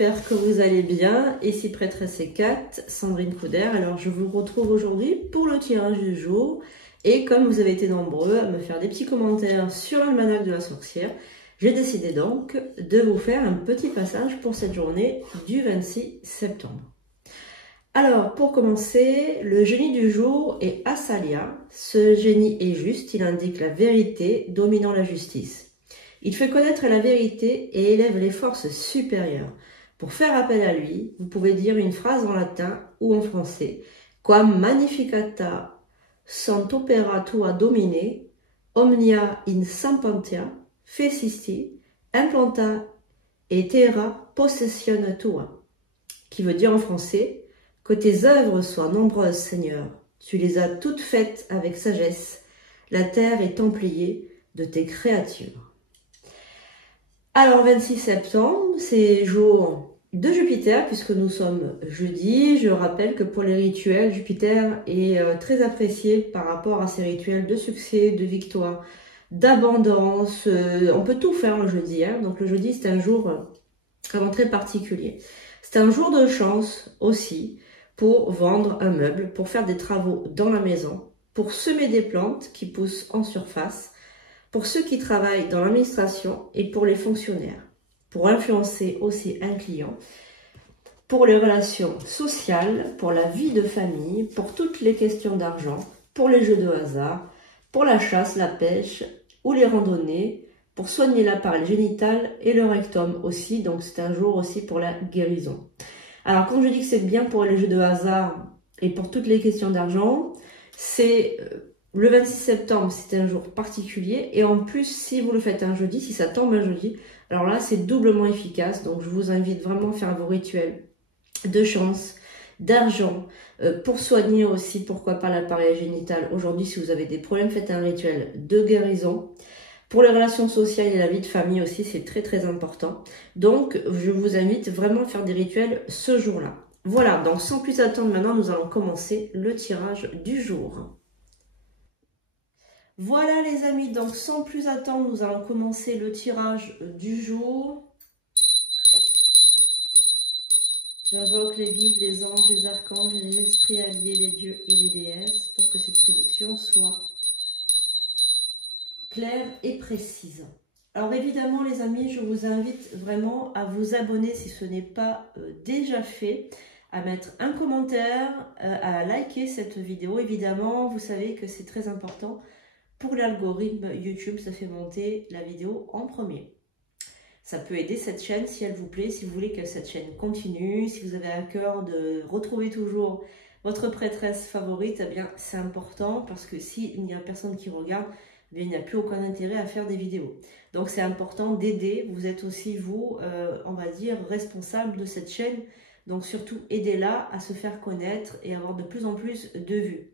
j'espère que vous allez bien. Ici prêtresse Hécate, Sandrine Couder. Alors je vous retrouve aujourd'hui pour le tirage du jour. Et comme vous avez été nombreux à me faire des petits commentaires sur l'almanach de la sorcière, j'ai décidé donc de vous faire un petit passage pour cette journée du 26 septembre. Alors pour commencer, le génie du jour est Asalia. Ce génie est juste, il indique la vérité dominant la justice. Il fait connaître la vérité et élève les forces supérieures. Pour faire appel à lui, vous pouvez dire une phrase en latin ou en français. Quam magnificata sant opera tua domine, omnia in sampantia, fecisti, implanta et terra possessione tua. Qui veut dire en français, que tes œuvres soient nombreuses, Seigneur. Tu les as toutes faites avec sagesse. La terre est templier de tes créatures. Alors 26 septembre, c'est jour de Jupiter puisque nous sommes jeudi. Je rappelle que pour les rituels, Jupiter est très apprécié par rapport à ces rituels de succès, de victoire, d'abondance. On peut tout faire le jeudi. Donc le jeudi, c'est un jour vraiment très particulier. C'est un jour de chance aussi pour vendre un meuble, pour faire des travaux dans la maison, pour semer des plantes qui poussent en surface, pour ceux qui travaillent dans l'administration et pour les fonctionnaires, pour influencer aussi un client, pour les relations sociales, pour la vie de famille, pour toutes les questions d'argent, pour les jeux de hasard, pour la chasse, la pêche ou les randonnées, pour soigner l'appareil génital et le rectum aussi, donc c'est un jour aussi pour la guérison. Alors quand je dis que c'est bien pour les jeux de hasard et pour toutes les questions d'argent, c'est... Le 26 septembre, c'est un jour particulier et en plus, si vous le faites un jeudi, si ça tombe un jeudi, alors là, c'est doublement efficace. Donc, je vous invite vraiment à faire vos rituels de chance, d'argent, pour soigner aussi, pourquoi pas, l'appareil génital. Aujourd'hui, si vous avez des problèmes, faites un rituel de guérison. Pour les relations sociales et la vie de famille aussi, c'est très très important. Donc, je vous invite vraiment à faire des rituels ce jour-là. Voilà, donc sans plus attendre, maintenant, nous allons commencer le tirage du jour. Voilà les amis, donc sans plus attendre, nous allons commencer le tirage du jour. J'invoque les guides, les anges, les archanges, les esprits alliés, les dieux et les déesses pour que cette prédiction soit claire et précise. Alors évidemment les amis, je vous invite vraiment à vous abonner si ce n'est pas déjà fait, à mettre un commentaire, à liker cette vidéo. Évidemment, vous savez que c'est très important. Pour l'algorithme YouTube, ça fait monter la vidéo en premier. Ça peut aider cette chaîne si elle vous plaît, si vous voulez que cette chaîne continue, si vous avez à cœur de retrouver toujours votre prêtresse favorite, eh bien c'est important parce que s'il n'y a personne qui regarde, eh bien, il n'y a plus aucun intérêt à faire des vidéos. Donc c'est important d'aider, vous êtes aussi vous, on va dire, responsable de cette chaîne. Donc surtout aidez-la à se faire connaître et avoir de plus en plus de vues.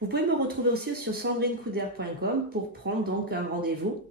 Vous pouvez me retrouver aussi sur sandrinecouder.com pour prendre donc un rendez-vous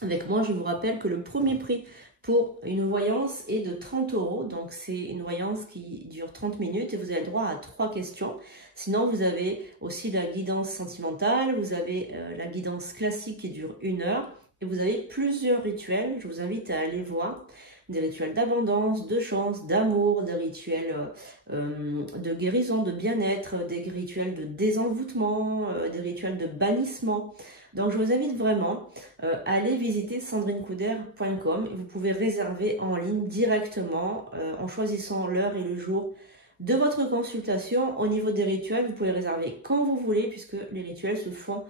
avec moi. Je vous rappelle que le premier prix pour une voyance est de 30 €. Donc c'est une voyance qui dure 30 minutes et vous avez le droit à 3 questions. Sinon vous avez aussi la guidance sentimentale, vous avez la guidance classique qui dure 1 heure et vous avez plusieurs rituels. Je vous invite à aller voir. Des rituels d'abondance, de chance, d'amour, des rituels de guérison, de bien-être, des rituels de désenvoûtement, des rituels de bannissement. Donc je vous invite vraiment à aller visiter sandrinecouder.com et vous pouvez réserver en ligne directement en choisissant l'heure et le jour de votre consultation. Au niveau des rituels, vous pouvez réserver quand vous voulez puisque les rituels se font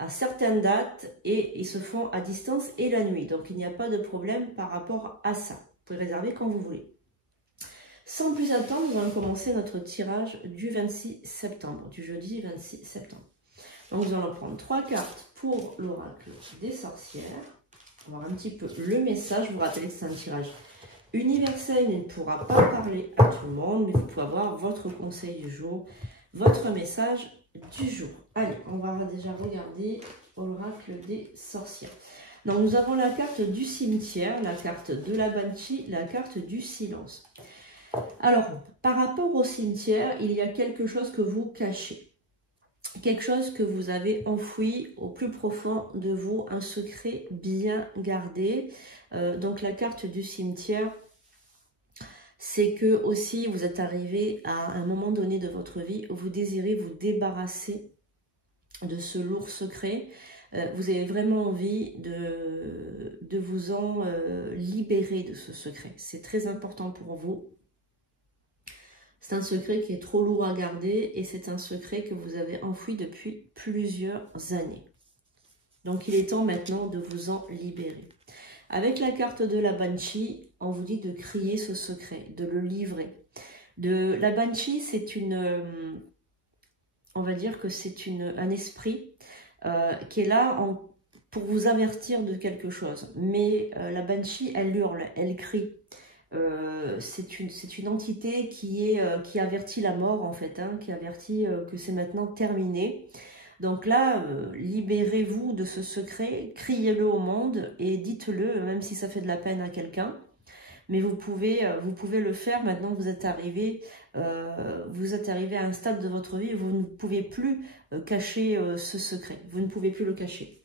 à certaines dates et ils se font à distance et la nuit. Donc il n'y a pas de problème par rapport à ça. Vous pouvez réserver quand vous voulez. Sans plus attendre, nous allons commencer notre tirage du 26 septembre, du jeudi 26 septembre. Donc nous allons prendre 3 cartes pour l'oracle des sorcières. On va voir un petit peu le message. Je vous rappelle que c'est un tirage universel. Il ne pourra pas parler à tout le monde, mais vous pouvez avoir votre conseil du jour, votre message du jour. Allez, on va déjà regarder l'oracle des sorcières. Donc nous avons la carte du cimetière, la carte de la banshee, la carte du silence. Alors, par rapport au cimetière, il y a quelque chose que vous cachez. Quelque chose que vous avez enfoui au plus profond de vous, un secret bien gardé. Donc la carte du cimetière, c'est que aussi vous êtes arrivé à un moment donné de votre vie où vous désirez vous débarrasser de ce lourd secret. Vous avez vraiment envie de vous en libérer de ce secret. C'est très important pour vous. C'est un secret qui est trop lourd à garder et c'est un secret que vous avez enfoui depuis plusieurs années. Donc il est temps maintenant de vous en libérer. Avec la carte de la Banshee, on vous dit de crier ce secret, de le livrer. La Banshee, c'est on va dire que c'est un esprit qui est là pour vous avertir de quelque chose. Mais la Banshee, elle hurle, elle crie. C'est une entité qui avertit la mort en fait, hein, qui avertit que c'est maintenant terminé. Donc là, libérez-vous de ce secret, criez-le au monde et dites-le, même si ça fait de la peine à quelqu'un. Mais vous pouvez le faire maintenant que vous êtes arrivé à un stade de votre vie où vous ne pouvez plus cacher ce secret. Vous ne pouvez plus le cacher.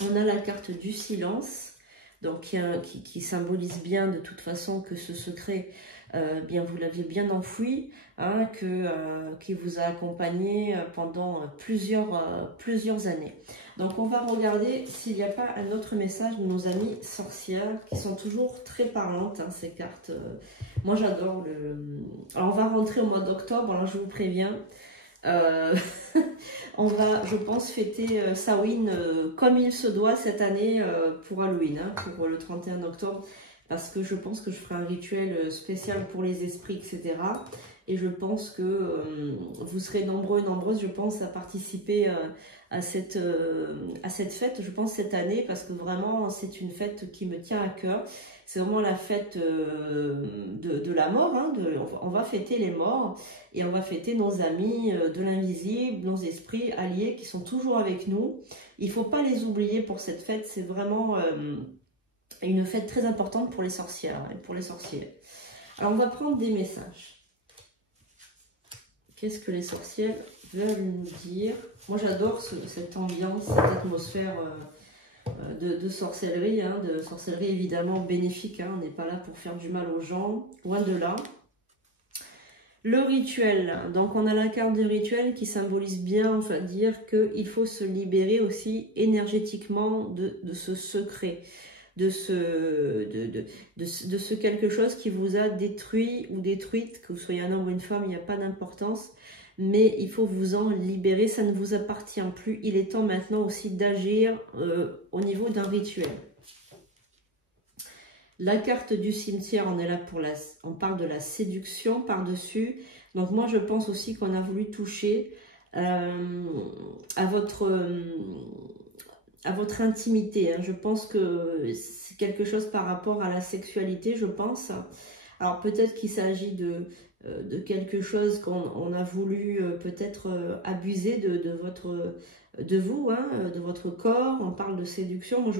On a la carte du silence, donc qui symbolise bien de toute façon que ce secret, bien vous l'aviez bien enfoui, hein, qui vous a accompagné pendant plusieurs années. Donc on va regarder s'il n'y a pas un autre message de nos amies sorcières qui sont toujours très parlantes, hein, ces cartes. Moi j'adore Alors on va rentrer au mois d'octobre, alors je vous préviens. On va, je pense, fêter Samhain comme il se doit cette année pour Halloween, hein, pour le 31 octobre, parce que je pense que je ferai un rituel spécial pour les esprits, etc. Et je pense que vous serez nombreux et nombreuses, je pense, à participer à cette fête, je pense, cette année, parce que vraiment, c'est une fête qui me tient à cœur. C'est vraiment la fête de la mort, hein, on va fêter les morts et on va fêter nos amis de l'invisible, nos esprits alliés qui sont toujours avec nous. Il ne faut pas les oublier pour cette fête, c'est vraiment une fête très importante pour les sorcières et pour les sorciers. Alors on va prendre des messages. Qu'est-ce que les sorcières veulent nous dire? Moi j'adore cette ambiance, cette atmosphère de sorcellerie, hein, de sorcellerie évidemment bénéfique, hein, on n'est pas là pour faire du mal aux gens, loin de là. Le rituel, donc on a la carte du rituel qui symbolise bien, enfin dire qu'il faut se libérer aussi énergétiquement de ce secret, de ce quelque chose qui vous a détruit ou détruite, que vous soyez un homme ou une femme, il n'y a pas d'importance. Mais il faut vous en libérer, ça ne vous appartient plus. Il est temps maintenant aussi d'agir au niveau d'un rituel. La carte du cimetière, on est là on parle de la séduction par-dessus. Donc moi, je pense aussi qu'on a voulu toucher à votre intimité. Hein. Je pense que c'est quelque chose par rapport à la sexualité, je pense. Alors peut-être qu'il s'agit de quelque chose qu'on a voulu peut-être abuser de vous, hein, de votre corps. On parle de séduction, moi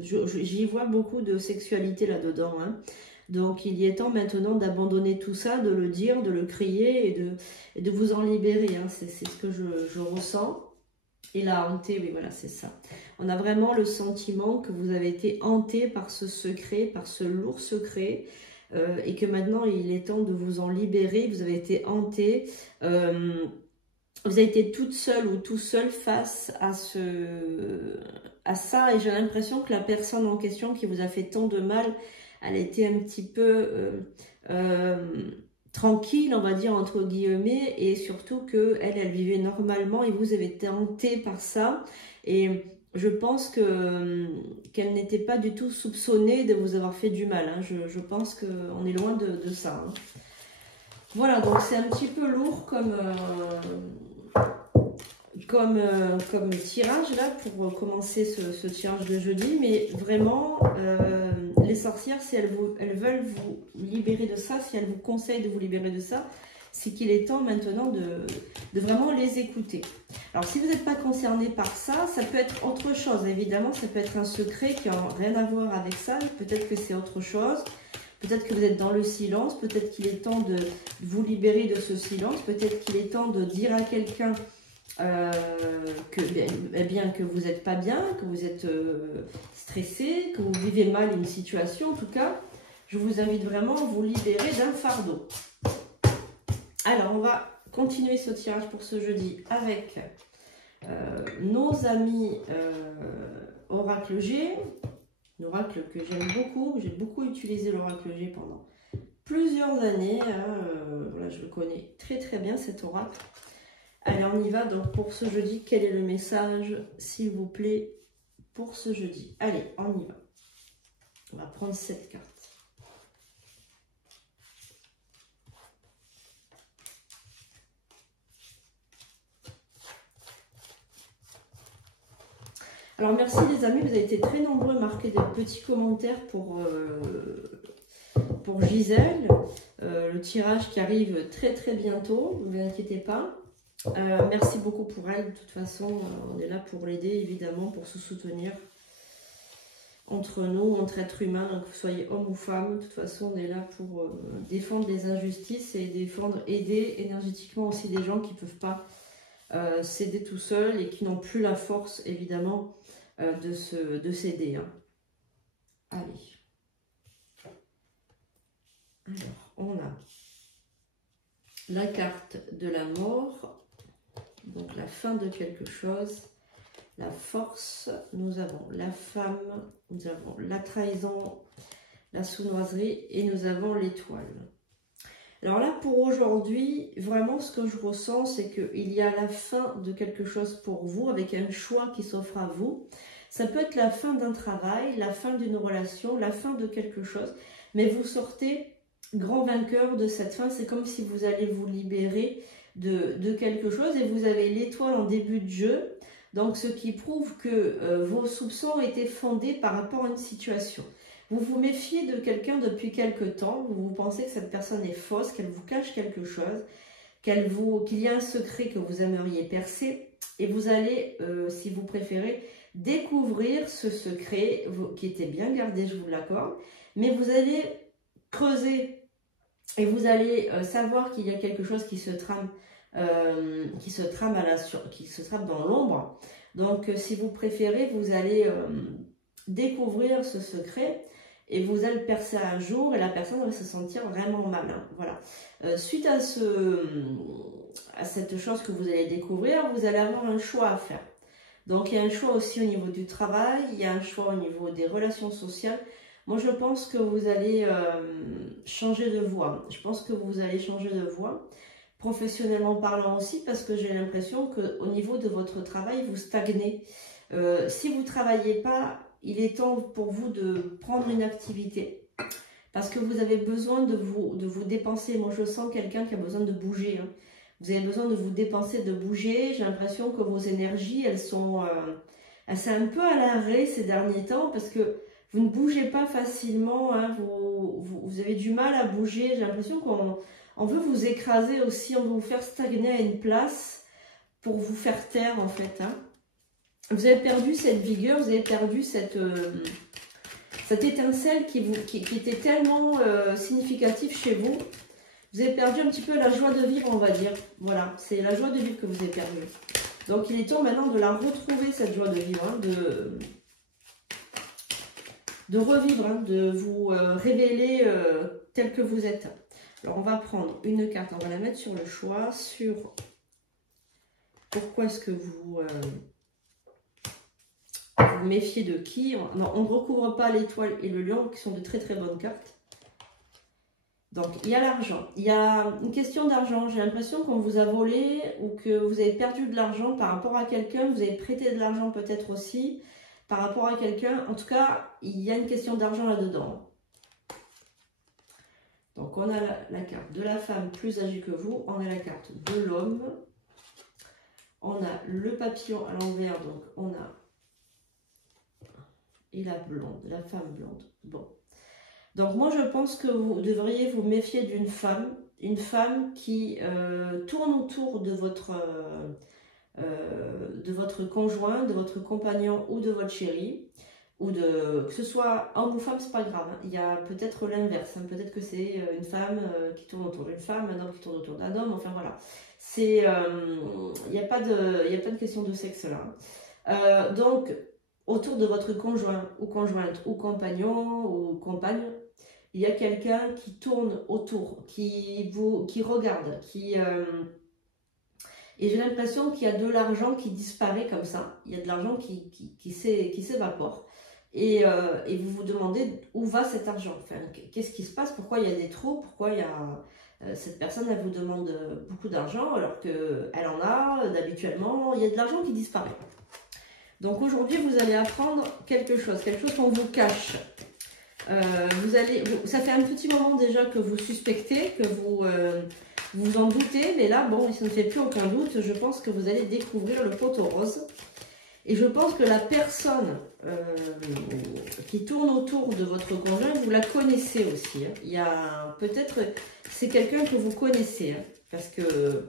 j'y vois beaucoup de sexualité là-dedans, hein. Donc il y est temps maintenant d'abandonner tout ça, de le dire, de le crier et de vous en libérer, hein. C'est ce que je ressens. Et la hanté, oui voilà, c'est ça. On a vraiment le sentiment que vous avez été hanté par ce secret, par ce lourd secret, et que maintenant il est temps de vous en libérer. Vous avez été hanté, vous avez été toute seule ou tout seul face à ça, et j'ai l'impression que la personne en question qui vous a fait tant de mal, elle était un petit peu tranquille, on va dire entre guillemets, et surtout que elle vivait normalement et vous avez été hanté par ça. Et je pense qu'elle n'était pas du tout soupçonnée de vous avoir fait du mal, hein. Je pense qu'on est loin de ça, hein. Voilà, donc c'est un petit peu lourd comme tirage là pour commencer ce tirage de jeudi, mais vraiment les sorcières, si elles veulent vous libérer de ça, si elles vous conseillent de vous libérer de ça, c'est qu'il est temps maintenant de vraiment les écouter. Alors si vous n'êtes pas concerné par ça, ça peut être autre chose, évidemment, ça peut être un secret qui n'a rien à voir avec ça, peut-être que c'est autre chose, peut-être que vous êtes dans le silence, peut-être qu'il est temps de vous libérer de ce silence, peut-être qu'il est temps de dire à quelqu'un que vous n'êtes pas bien, que vous êtes stressé, que vous vivez mal une situation. En tout cas, je vous invite vraiment à vous libérer d'un fardeau. Alors, on va continuer ce tirage pour ce jeudi avec nos amis Oracle G. L'oracle que j'aime beaucoup. J'ai beaucoup utilisé l'oracle G pendant plusieurs années. Voilà, je le connais très très bien cet oracle. Allez, on y va. Donc pour ce jeudi, quel est le message, s'il vous plaît, pour ce jeudi? Allez, on y va. On va prendre cette carte. Alors merci les amis, vous avez été très nombreux à marquer des petits commentaires pour Gisèle. Le tirage qui arrive très très bientôt, ne vous inquiétez pas. Merci beaucoup pour elle, de toute façon, on est là pour l'aider évidemment, pour se soutenir entre nous, entre êtres humains, donc que vous soyez homme ou femme, de toute façon on est là pour défendre les injustices et aider énergétiquement aussi des gens qui ne peuvent pas s'aider tout seuls et qui n'ont plus la force évidemment de s'aider. Hein. Allez. Alors, on a la carte de la mort, donc la fin de quelque chose, la force, nous avons la femme, nous avons la trahison, la sournoiserie et nous avons l'étoile. Alors là, pour aujourd'hui, vraiment ce que je ressens, c'est qu'il y a la fin de quelque chose pour vous, avec un choix qui s'offre à vous. Ça peut être la fin d'un travail, la fin d'une relation, la fin de quelque chose, mais vous sortez grand vainqueur de cette fin. C'est comme si vous allez vous libérer de quelque chose et vous avez l'étoile en début de jeu. Donc ce qui prouve que vos soupçons étaient fondés par rapport à une situation. Vous vous méfiez de quelqu'un depuis quelque temps, vous pensez que cette personne est fausse, qu'elle vous cache quelque chose, qu'il y a un secret que vous aimeriez percer, et vous allez, si vous préférez, découvrir ce secret qui était bien gardé, je vous l'accorde, mais vous allez creuser et vous allez savoir qu'il y a quelque chose qui se trame dans l'ombre. Donc si vous préférez, vous allez découvrir ce secret et vous allez le percer un jour et la personne va se sentir vraiment mal. Hein. Voilà. Suite à cette chose que vous allez découvrir, vous allez avoir un choix à faire. Donc il y a un choix aussi au niveau du travail, il y a un choix au niveau des relations sociales. Moi je pense que vous allez changer de voie. Je pense que vous allez changer de voie, professionnellement parlant aussi, parce que j'ai l'impression qu'au niveau de votre travail, vous stagnez. Si vous ne travaillez pas, il est temps pour vous de prendre une activité. Parce que vous avez besoin de vous dépenser. Moi je sens quelqu'un qui a besoin de bouger. Hein. Vous avez besoin de vous dépenser, de bouger. J'ai l'impression que vos énergies, elles sont un peu à l'arrêt ces derniers temps parce que vous ne bougez pas facilement. Hein, vous avez du mal à bouger. J'ai l'impression qu'on veut vous écraser aussi. On veut vous faire stagner à une place pour vous faire taire en fait. Hein. Vous avez perdu cette vigueur, vous avez perdu cette étincelle qui était tellement significative chez vous. Vous avez perdu un petit peu la joie de vivre, on va dire. Voilà, c'est la joie de vivre que vous avez perdue. Donc, il est temps maintenant de la retrouver, cette joie de vivre, hein, de revivre, hein, de vous révéler tel que vous êtes. Alors, on va prendre une carte, on va la mettre sur le choix, sur pourquoi est-ce que vous vous méfiez de qui. Non, on ne recouvre pas l'étoile et le lion, qui sont de très très bonnes cartes. Donc, il y a l'argent. Il y a une question d'argent. J'ai l'impression qu'on vous a volé ou que vous avez perdu de l'argent par rapport à quelqu'un. Vous avez prêté de l'argent peut-être aussi par rapport à quelqu'un. En tout cas, il y a une question d'argent là-dedans. Donc, on a la carte de la femme plus âgée que vous. On a la carte de l'homme. On a le papillon à l'envers. Donc, on a... Et la blonde, la femme blonde. Bon. Donc moi je pense que vous devriez vous méfier d'une femme qui tourne autour de votre conjoint, de votre compagnon ou de votre chéri, ou que ce soit homme ou femme, c'est pas grave. Hein. Il y a peut-être l'inverse, hein. Peut-être que c'est une femme qui tourne autour d'une femme, un homme qui tourne autour d'un homme, enfin voilà. Il n'y a pas de question de sexe là. Hein. Donc autour de votre conjoint ou conjointe ou compagnon ou compagne, il y a quelqu'un qui tourne autour, qui regarde, et j'ai l'impression qu'il y a de l'argent qui disparaît comme ça. Il y a de l'argent qui s'évapore. Et vous vous demandez où va cet argent. Enfin, qu'est-ce qui se passe? Pourquoi il y a des trous? Pourquoi il y a... cette personne, elle vous demande beaucoup d'argent alors qu'elle en a habituellement. Il y a de l'argent qui disparaît. Donc aujourd'hui, vous allez apprendre quelque chose qu'on vous cache. Ça fait un petit moment déjà que vous suspectez, que vous en doutez, mais là, bon, ça ne fait plus aucun doute. Je pense que vous allez découvrir le poteau rose. Et je pense que la personne qui tourne autour de votre conjoint, vous la connaissez aussi. Hein. Il y a peut-être, c'est quelqu'un que vous connaissez, hein, parce que...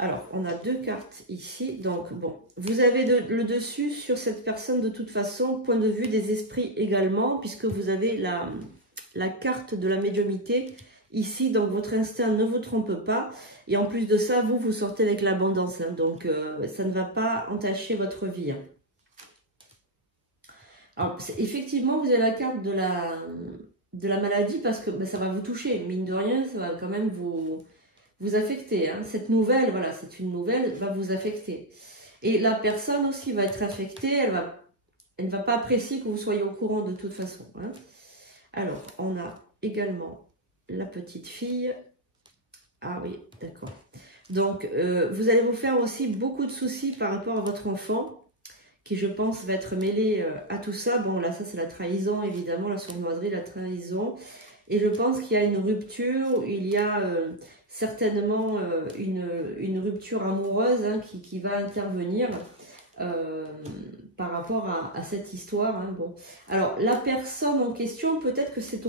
Alors, on a 2 cartes ici. Donc, bon, vous avez le dessus sur cette personne de toute façon, point de vue des esprits également, puisque vous avez la carte de la médiumnité ici. Donc, votre instinct ne vous trompe pas. Et en plus de ça, vous sortez avec l'abondance. Hein, donc, ça ne va pas entacher votre vie. Hein. Alors, effectivement, vous avez la carte de la maladie parce que ça va vous toucher. Mine de rien, ça va quand même vous affecter. Hein. Cette nouvelle, voilà, c'est une nouvelle, va vous affecter. Et la personne aussi va être affectée, elle ne va pas apprécier que vous soyez au courant de toute façon. Hein. Alors, on a également la petite fille. Ah oui, d'accord. Donc, vous allez vous faire aussi beaucoup de soucis par rapport à votre enfant, qui, je pense, va être mêlé à tout ça. Bon, là, ça, c'est la trahison, évidemment, la sournoiserie, la trahison. Et je pense qu'il y a une rupture, il y a certainement une rupture amoureuse hein, qui va intervenir par rapport à cette histoire. Hein, bon. Alors, la personne en question, peut-être que c'est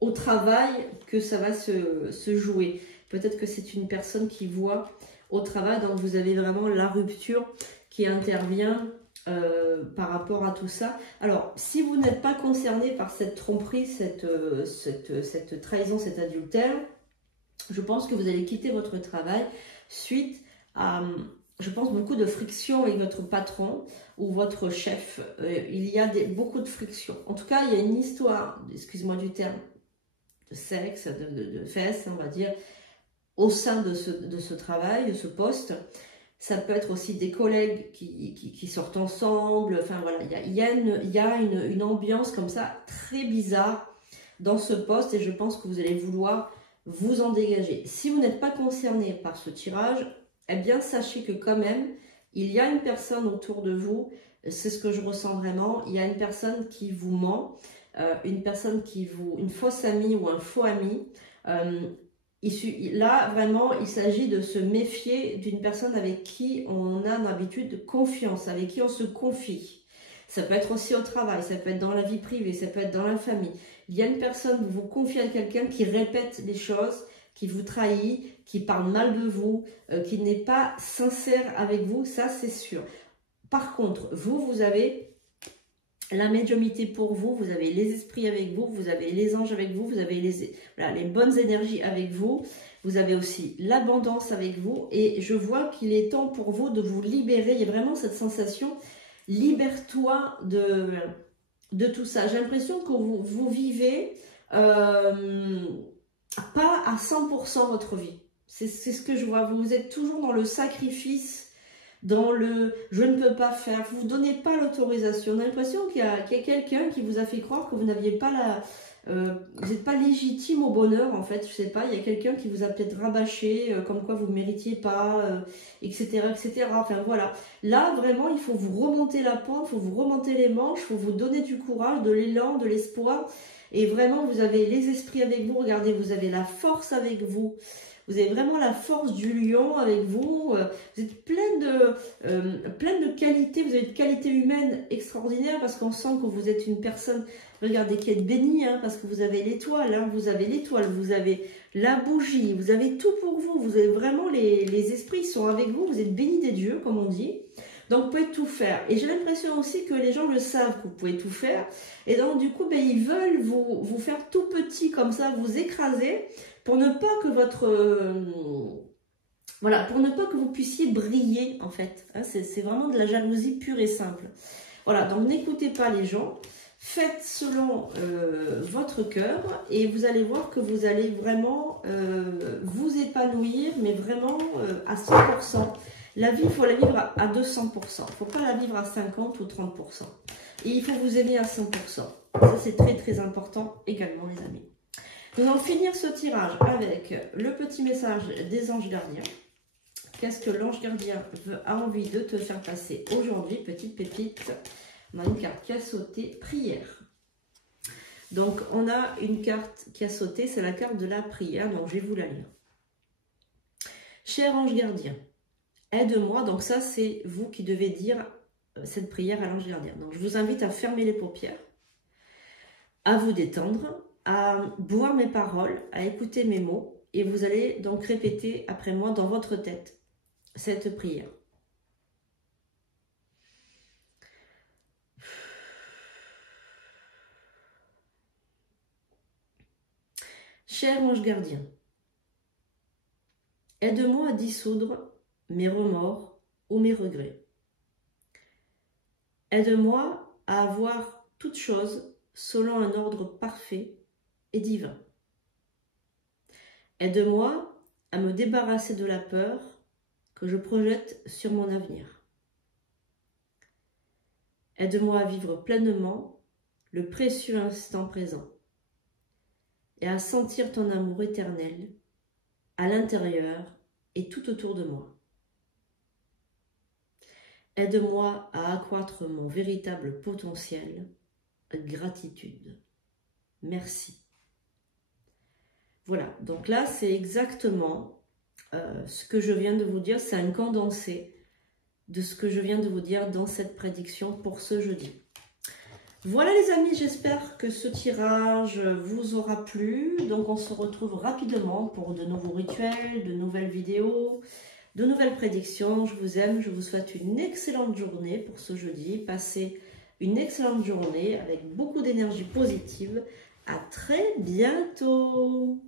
au travail que ça va se jouer. Peut-être que c'est une personne qui voit au travail, donc vous avez vraiment la rupture qui intervient par rapport à tout ça. Alors, si vous n'êtes pas concerné par cette tromperie, cette trahison, cet adultère, je pense que vous allez quitter votre travail suite à, je pense, beaucoup de friction avec votre patron ou votre chef. Il y a beaucoup de friction. En tout cas, il y a une histoire, excuse-moi du terme, de sexe, de fesses, on va dire, au sein de ce travail, de ce poste. Ça peut être aussi des collègues qui sortent ensemble. Enfin voilà, il y a une ambiance comme ça très bizarre dans ce poste et je pense que vous allez vouloir vous en dégager. Si vous n'êtes pas concerné par ce tirage, eh bien sachez que quand même, il y a une personne autour de vous, c'est ce que je ressens vraiment, il y a une personne qui vous ment, une personne une fausse amie ou un faux ami. Là, vraiment, il s'agit de se méfier d'une personne avec qui on a d'habitude de confiance, avec qui on se confie. Ça peut être aussi au travail, ça peut être dans la vie privée, ça peut être dans la famille. Il y a une personne, vous vous confiez à quelqu'un qui répète des choses, qui vous trahit, qui parle mal de vous, qui n'est pas sincère avec vous, ça c'est sûr. Par contre, vous avez la médiumnité pour vous, vous avez les esprits avec vous, vous avez les anges avec vous, vous avez les bonnes énergies avec vous, vous avez aussi l'abondance avec vous et je vois qu'il est temps pour vous de vous libérer. Il y a vraiment cette sensation, libère-toi de tout ça. J'ai l'impression que vous vivez pas à 100% votre vie. C'est ce que je vois. Vous êtes toujours dans le sacrifice, dans le « je ne peux pas faire », vous ne donnez pas l'autorisation. On a l'impression qu'il y a quelqu'un qui vous a fait croire que vous n'aviez pas vous n'êtes pas légitime au bonheur, en fait, je sais pas, il y a quelqu'un qui vous a peut-être rabâché, comme quoi vous ne méritiez pas, etc., etc. Enfin, voilà. Là, vraiment, il faut vous remonter la pente, il faut vous remonter les manches, il faut vous donner du courage, de l'élan, de l'espoir. Et vraiment, vous avez les esprits avec vous, regardez, vous avez la force avec vous. Vous avez vraiment la force du lion avec vous. Vous êtes pleine de qualités. Vous avez une qualité humaine extraordinaire parce qu'on sent que vous êtes une personne, regardez, qui est bénie, hein, parce que vous avez l'étoile. Hein, vous avez l'étoile, vous avez la bougie, vous avez tout pour vous. Vous avez vraiment les esprits qui sont avec vous. Vous êtes bénie des dieux, comme on dit. Donc, vous pouvez tout faire. Et j'ai l'impression aussi que les gens le savent que vous pouvez tout faire. Et donc, du coup, ils veulent vous faire tout petit comme ça, vous écraser pour ne pas que pour ne pas que vous puissiez briller, en fait. Hein, c'est vraiment de la jalousie pure et simple. Voilà, donc n'écoutez pas les gens. Faites selon votre cœur et vous allez voir que vous allez vraiment vous épanouir, mais vraiment à 100%. La vie, il faut la vivre à 200%. Il ne faut pas la vivre à 50 ou 30%. Et il faut vous aimer à 100%. Ça, c'est très très important également, les amis. Nous allons finir ce tirage avec le petit message des anges gardiens. Qu'est-ce que l'ange gardien a envie de te faire passer aujourd'hui, petite pépite? On a une carte qui a sauté, prière. Donc, on a une carte qui a sauté, c'est la carte de la prière. Donc, je vais vous la lire. Cher ange gardien, aide-moi. Donc, ça, c'est vous qui devez dire cette prière à l'ange gardien. Donc, je vous invite à fermer les paupières, à vous détendre, à boire mes paroles, à écouter mes mots. Et vous allez donc répéter après moi dans votre tête cette prière. Cher ange gardien, aide-moi à dissoudre mes remords ou mes regrets. Aide-moi à avoir toutes choses selon un ordre parfait et divin. Aide-moi à me débarrasser de la peur que je projette sur mon avenir. Aide-moi à vivre pleinement le précieux instant présent et à sentir ton amour éternel à l'intérieur et tout autour de moi. Aide-moi à accroître mon véritable potentiel. Gratitude. Merci. Voilà, donc là, c'est exactement ce que je viens de vous dire. C'est un condensé de ce que je viens de vous dire dans cette prédiction pour ce jeudi. Voilà les amis, j'espère que ce tirage vous aura plu. Donc on se retrouve rapidement pour de nouveaux rituels, de nouvelles vidéos, de nouvelles prédictions. Je vous aime, je vous souhaite une excellente journée pour ce jeudi. Passez une excellente journée avec beaucoup d'énergie positive. À très bientôt.